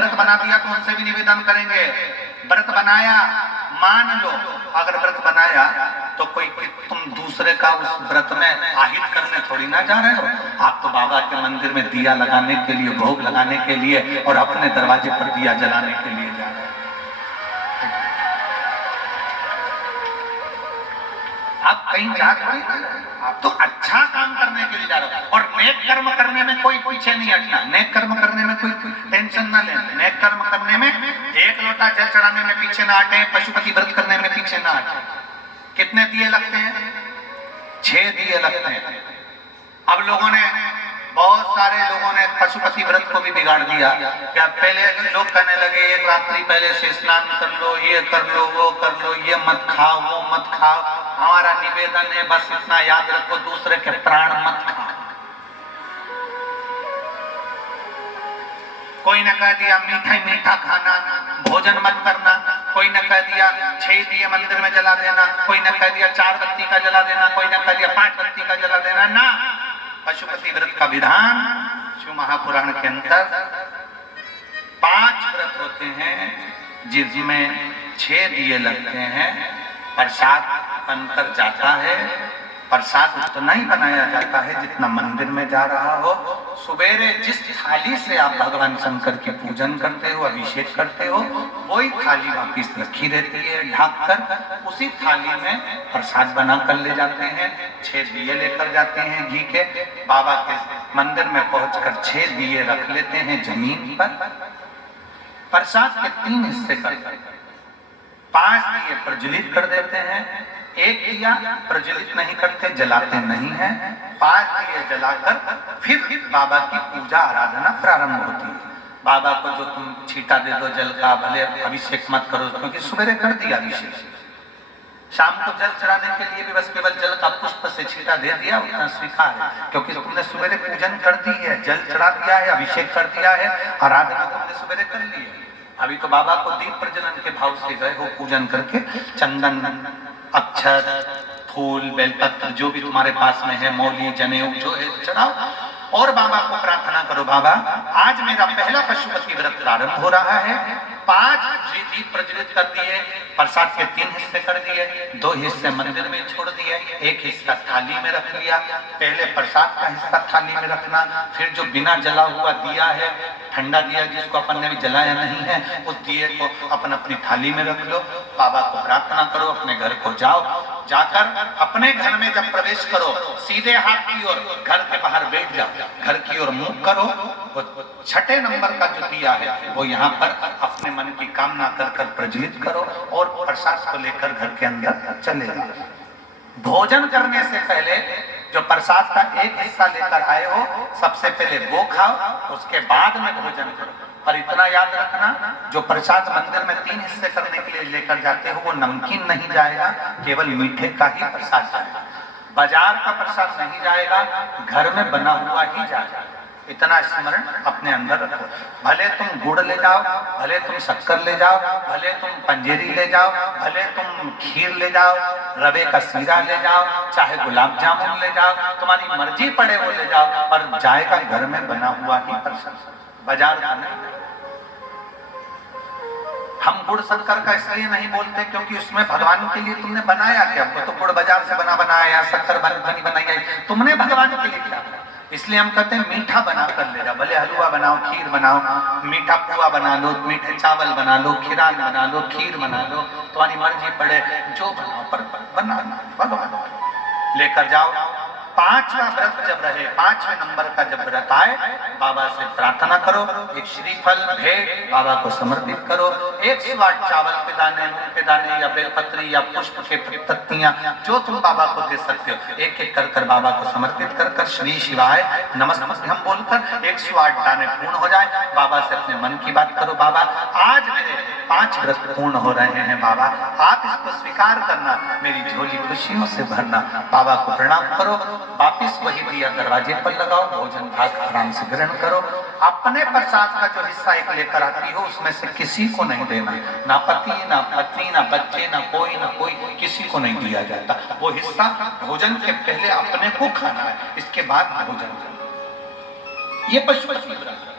व्रत बना दिया तो उनसे भी निवेदन करेंगे, व्रत बनाया मान लो, अगर व्रत बनाया तो कोई तुम दूसरे का उस व्रत में आहित करने थोड़ी ना जा रहे हो, आप तो बाबा के मंदिर में दिया लगाने के लिए, भोग लगाने के लिए और अपने दरवाजे पर दिया जलाने के लिए जा रहे हो। आप कहीं जा थोड़ी, आप तो अच्छा काम करने के लिए जा रहे हो। और नेक कर्म करने में कोई पीछे नहीं हटना, नेक कर्म करने में कोई टेंशन ना लेना। नेक कर्म करने में एक लोटा जल चढ़ाने में पीछे ना हटे, पशुपति व्रत करने में पीछे ना हटे। कितने दिए लगते हैं? 6 दिए लगते हैं। अब लोगों ने, बहुत सारे लोगों ने पशुपति व्रत को भी बिगाड़ दिया। क्या पहले लोग कहने लगे एक रात्रि पहले से स्नान कर लो, ये कर लो, वो कर लो, ये मत खाओ, वो मत खाओ। हमारा निवेदन है बस इतना याद रखो, दूसरे के प्राण मत खाओ। कोई ने कह दिया मीठा खाना, भोजन मत करना। कोई ने कह दिया 6 दिए मंदिर में जला देना, कोई ने कह दिया 4 बत्ती का जला देना, कोई ने कह दिया 5 बत्ती का जला देना। ना, पशुपति व्रत का विधान शिव महापुराण के अंदर 5 व्रत होते हैं जिसमें 6 दिए लगते हैं। प्रसाद बनकर जाता है, प्रसाद उतना ही बनाया जाता है जितना मंदिर में जा रहा हो। सुबेरे जिस थाली से आप भगवान शंकर की पूजन करते हो, अभिषेक करते हो, वही थाली वापिस रखी रहती है ढक कर। उसी थाली में प्रसाद बना कर ले जाते हैं। 6 दिए लेकर जाते हैं घी के। बाबा के मंदिर में पहुंचकर 6 दिए रख लेते हैं जमीन पर। प्रसाद के 3 हिस्से करते हैं। 5 दिए प्रज्वलित कर देते हैं, 1 दिया प्रज्वलित नहीं करते, जलाते नहीं हैं। 5 दिए जलाकर फिर बाबा की पूजा आराधना प्रारंभ होती है। बाबा को जो तुम छींटा दे दो जल का, भले अभिषेक मत करो, क्योंकि सुबह कर दिया अभिषेक। शाम को जल चढ़ाने के लिए भी बस केवल जल का पुष्प से छींटा दे दिया, उतना स्वीकार है, क्योंकि तुमने सुबह पूजन कर दी है, जल चढ़ा दिया है, अभिषेक कर दिया है, आराधना तुमने सुबह कर ली है। अभी तो बाबा को दीप प्रज्वलन के भाव से गए हो पूजन करके, चंदन, अक्षर, फूल, बेलपत्र जो भी तुम्हारे पास में है, मौली, जनेऊ जो है चढ़ाओ और बाबा को प्रार्थना करो, बाबा आज मेरा पहला पशुपति व्रत प्रारंभ हो रहा है। 5 दीप प्रज्वलित कर दिए, प्रसाद के 3 हिस्से कर दिए, 2 हिस्से मंदिर में छोड़ दिए, 1 हिस्सा थाली में रख लिया। पहले प्रसाद का हिस्सा थाली में रखना, फिर जो बिना जला हुआ दिया है, ठंडा दिया जिसको अपन ने भी जलाया नहीं है, उस दिए को अपन अपनी थाली में रख लो। बाबा को प्रार्थना करो, अपने घर को जाओ, जाकर अपने घर में जब प्रवेश करो सीधे हाथ की ओर घर के बाहर बैठ जाओ, घर की ओर मुंह करो। वो 6 नंबर का जो दिया है वो यहाँ पर अपने मन की कामना कर प्रज्वलित करो और प्रसाद को लेकर घर के अंदर चले जाओ। भोजन करने से पहले जो प्रसाद का 1 हिस्सा लेकर आए हो, सबसे पहले वो खाओ, उसके बाद में भोजन करो। और इतना याद रखना, जो प्रसाद मंदिर में 3 हिस्से करने के लिए लेकर जाते हो वो नमकीन नहीं जाएगा, केवल मीठे का ही प्रसाद जाएगा। बाजार का प्रसाद नहीं जाएगा, घर में बना हुआ ही जाएगा। इतना स्मरण अपने अंदर रखो। भले तुम गुड़ ले जाओ, भले तुम शक्कर ले जाओ, भले तुम पंजेरी ले जाओ, भले तुम खीर ले जाओ, रवे का सीरा ले जाओ, चाहे गुलाब जामुन ले जाओ, तुम्हारी मर्जी पड़े वो ले जाओ, पर जाएगा घर में बना हुआ ही प्रसाद, बाजार का नहीं। हम गुड़ शक्कर का इसलिए नहीं बोलते क्योंकि उसमें भगवान के लिए तुमने बनाया क्या? वो तो गुड़ बाजार से बनाया, शक्कर बनी बनाई, तुमने भगवान के लिए क्या? इसलिए हम कहते हैं मीठा बना कर ले जाओ, भले हलवा बनाओ, खीर बनाओ, मीठा पुआ बना लो, मीठे चावल बना लो, खीरान बना लो, खीर बना लो, तुम्हारी मर्जी पड़े जो बनाओ, पर बनाना भगवान लेकर जाओ। 5वां व्रत जब रहे, 5वें नंबर का जब व्रत आए, बाबा से प्रार्थना करो, एक श्रीफल भेंट बाबा को समर्पित करो, 108 चावल के दाने, मूंग के दाने या बेलपत्री या पुष्प के पत्तियां जो तुम बाबा को दे सकते हो, एक एक कर बाबा को समर्पित कर श्री शिवाय नमस्ते हम बोलकर 108 दाने पूर्ण हो जाए। बाबा से अपने मन की बात करो, बाबा आज मेरे 5 व्रत पूर्ण हो रहे हैं, बाबा आप इसको स्वीकार करना, मेरी झोली खुशियों से भरना। बाबा को प्रणाम करो, वापिस वही दिया दरवाजे पर लगाओ, भोजन भाग आराम से ग्रहण करो। अपने प्रसाद का जो हिस्सा एक लेकर आती हो उसमें से किसी को नहीं देना, ना पति, ना पत्नी, ना बच्चे, ना कोई किसी को नहीं दिया जाता। वो हिस्सा भोजन के पहले अपने को खाना है, इसके बाद भोजन। ये पशुपति व्रत